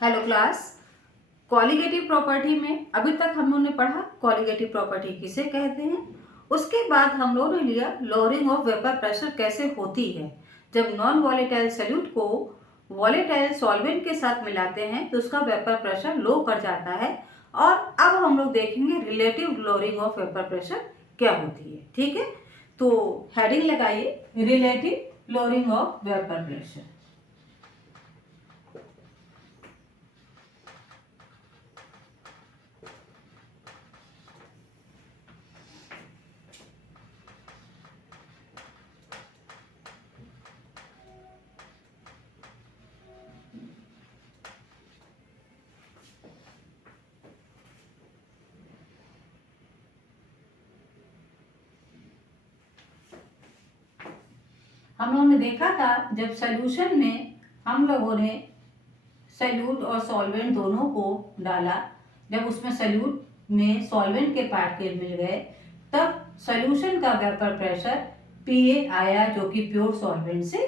Hello class. Colligative property में अभी तक हम लोगों ने पढ़ा कॉलिगेटिव प्रॉपर्टी किसे कहते हैं। उसके बाद हम लोगों ने लिया लोअरिंग ऑफ वेपर प्रेशर कैसे होती है। जब नॉन वॉलेटाइल सॉल्यूट को वॉलेटाइल सॉल्वेंट के साथ मिलाते हैं तो उसका वेपर प्रेशर लो कर जाता है। और अब हम लोग देखेंगे relative lowering of vapour pressure क्या होती है। ठीक है, तो हेडिंग लगाइए relative lowering of vapour pressure. हम लोगों ने देखा था जब सॉल्यूशन में हम लोगों ने सॉल्यूट और सॉल्वेंट दोनों को डाला, जब उसमें सॉल्यूट में सॉल्वेंट के पार्टिकल मिल गए तब सॉल्यूशन का वेपर प्रेशर Pa आया जो कि प्योर सॉल्वेंट से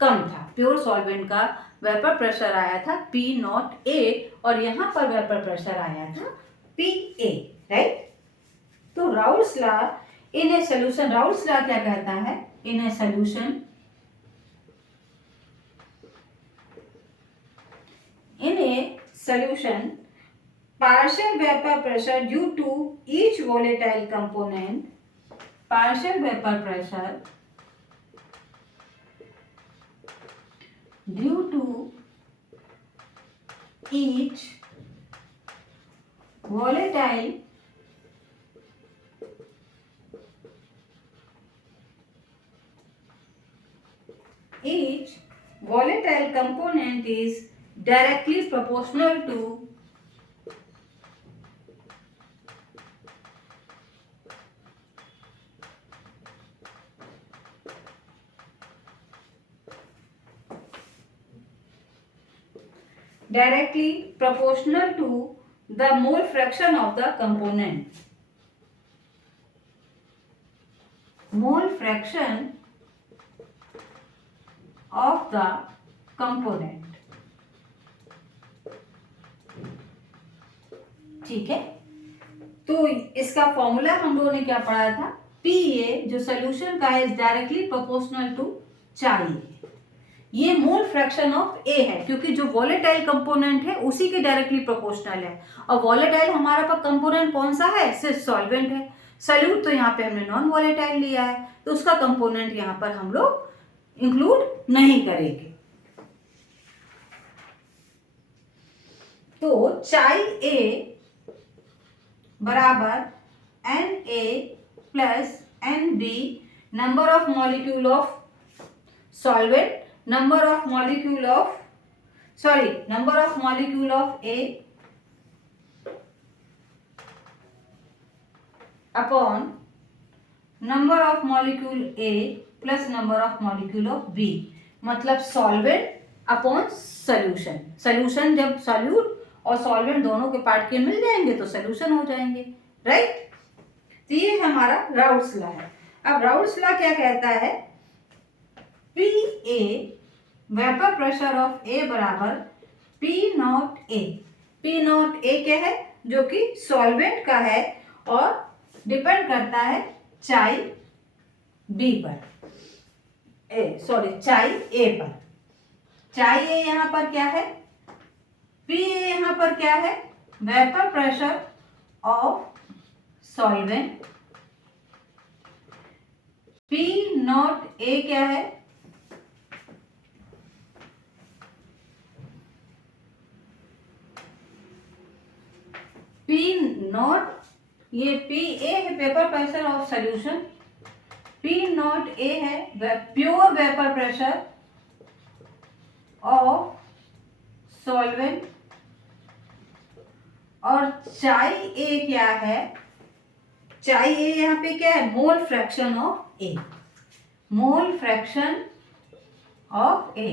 कम था। प्योर सॉल्वेंट का वेपर प्रेशर आया था P0A और यहाँ पर वेपर प्रेशर आया था Pa, राइट। तो Raoult's law in a solution, Raoult's law क्या कहता है, in a solution in a solution partial vapor pressure due to each volatile component, partial vapor pressure due to each volatile component is directly proportional to the mole fraction of the component. Mole fraction of the component. ठीक है, तो इसका formula हम लोगों ने क्या पढ़ा था, Pa जो सोल्यूशन का है इज डायरेक्टली प्रोपोर्शनल टू चाहिए, ये मोल फ्रैक्शन ऑफ A है क्योंकि जो वॉलेटाइल कंपोनेंट है उसी के डायरेक्टली प्रोपोर्शनल है। और वॉलेटाइल हमारा पर कंपोनेंट कौन सा है, सिर्फ सॉल्वेंट है। सॉल्यूट तो यहाँ पे हमने नॉन वॉलेटाइल लिया है तो उसका कंपोनेंट यहाँ पर हम लोग इंक्लूड नहीं करेंगे। तो चाई A बराबर Na plus Nb number of molecule of solvent, number of molecule of A upon number of molecule A plus number of molecule of B, मतलब सॉल्वेंट अपॉन सोल्यूशन। सोल्यूशन जब सॉल्यूट और solvent दोनों के particle मिल जाएंगे तो solution हो जाएंगे, right. तो ये हमारा राउल्स लॉ है। अब राउल्स लॉ क्या कहता है, Pa vapour pressure of A बराबर P0A। P0A क्या है, जो कि सॉल्वेंट का है और डिपेंड करता है चाई B पर, चाई A पर। चाई A यहाँ पर क्या है, Pa यहाँ पर क्या है, vapour pressure of solvent. P0A क्या है, P0 ये Pa है vapour pressure of solution, P0A है pure vapour pressure of solvent. और चाई A क्या है, चाई A यहाँ पे क्या है, mole fraction of A, mole fraction of A।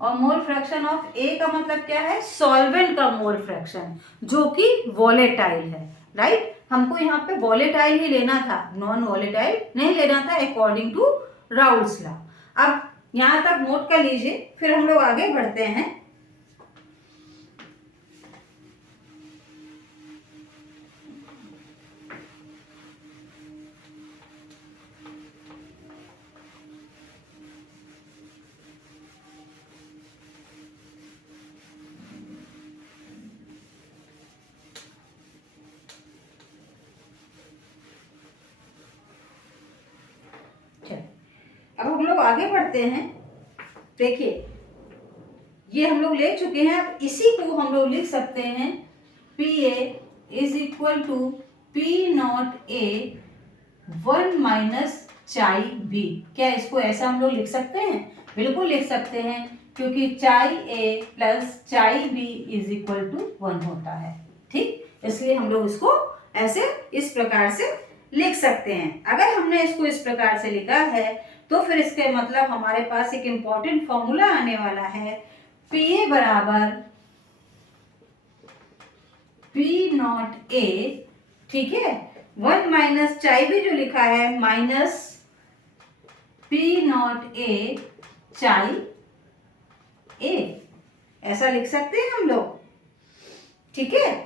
और मोल फ्रैक्शन ऑफ A का मतलब क्या है, सॉल्वेंट का मोल फ्रैक्शन जो कि वॉलेटाइल है, राइट। हमको यहाँ पे वॉलेटाइल ही लेना था, नॉन वॉलेटाइल नहीं लेना था अकॉर्डिंग टू राउल्स लॉ। अब यहाँ तक नोट कर लीजिए, फिर हम लोग आगे बढ़ते हैं। हम लोग आगे बढ़ते हैं। देखिए ये हम लोग ले चुके हैं, अब इसी को हम लोग लिख सकते हैं P A is equal to P naught A 1 minus chi B. क्या इसको ऐसा हम लोग लिख सकते हैं? बिल्कुल लिख सकते हैं, क्योंकि चाई ए प्लस चाई बी इज इक्वल टू 1 होता है। ठीक, इसलिए हम लोग इसको ऐसे इस प्रकार से लिख सकते हैं। अगर हमने इसको इस प्रकार से लिखा है तो फिर इसके मतलब हमारे पास एक इम्पॉर्टेंट फॉर्मूला आने वाला है, पी ए बराबर पी नॉट ए, ठीक है, 1 माइनस चाई भी जो लिखा है minus P naught A chi ए, ऐसा लिख सकते हैं हम लोग। ठीक है,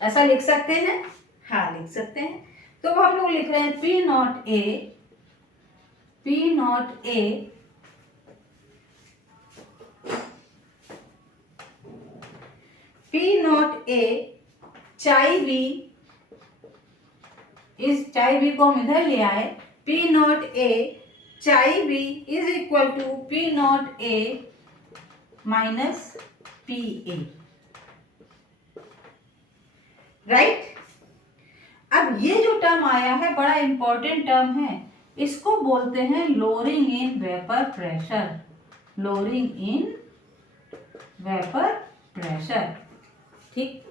ऐसा लिख सकते हैं, हाँ लिख सकते हैं। तो हम लोग लिख रहे हैं P naught A chi B, इस चाई बी को हम इधर ले आए, P naught A chi B is equal to P naught A minus P A, right. अब ये जो टर्म आया है बड़ा इंपॉर्टेंट टर्म है, इसको बोलते हैं lowering in vapour pressure, lowering in vapour pressure. ठीक,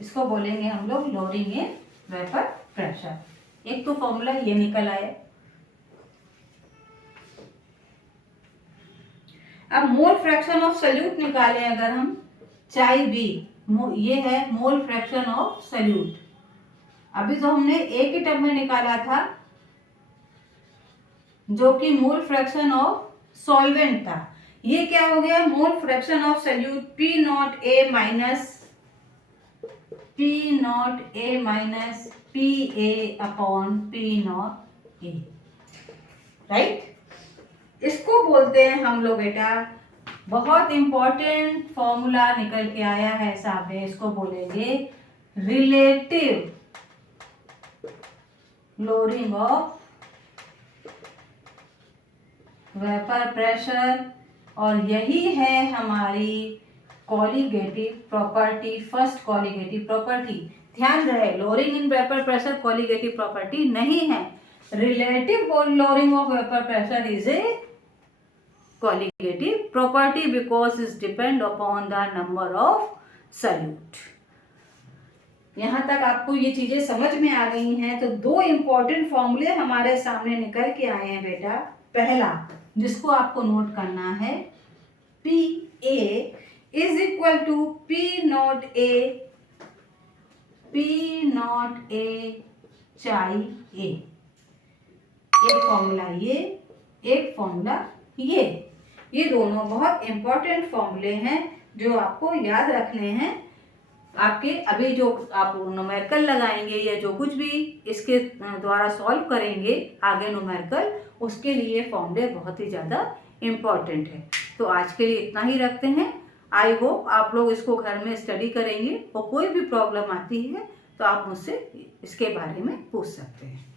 इसको बोलेंगे हम लोग लोअरिंग इन वेपर प्रेशर। एक तो फॉर्मूला ये निकल आया। अब मोल फ्रैक्शन ऑफ सॉल्यूट निकालें अगर हम, चाई बी ये है मोल फ्रैक्शन ऑफ सॉल्यूट। अभी तो हमने ए के टर्म में निकाला था जो कि मोल फ्रैक्शन ऑफ सॉल्वेंट था। ये क्या हो गया, mole fraction of solute P naught A minus P A upon P naught A, right. इसको बोलते हैं हम लोग बेटा, बहुत इंपॉर्टेंट फॉर्मूला निकल के आया है सामने, इसको बोलेंगे relative lowering of vapour pressure, और यही है हमारी colligative property, first colligative property. ध्यान रहे, lowering in vapour pressure colligative property नहीं है, relative lowering of vapour pressure is a colligative property because it depend upon the number of solute। यहाँ तक आपको ये चीजें समझ में आ गई हैं। तो दो इंपॉर्टेंट फॉर्मूले हमारे सामने निकल के आए हैं बेटा। पहला जिसको आपको नोट करना है, P A is equal to P naught A chi A, एक फॉर्मूला ये, एक फॉर्मूला ये दोनों बहुत इंपॉर्टेंट फॉर्मूले हैं जो आपको याद रखने हैं। आपके अभी जो आप न्यूमेरिकल लगाएंगे या जो कुछ भी इसके द्वारा सॉल्व करेंगे आगे न्यूमेरिकल, उसके लिए फॉर्मूले बहुत ही ज़्यादा इम्पॉर्टेंट है। तो आज के लिए इतना ही रखते हैं। आई होप आप लोग इसको घर में स्टडी करेंगे और कोई भी प्रॉब्लम आती है तो आप मुझसे इसके बारे में पूछ सकते हैं।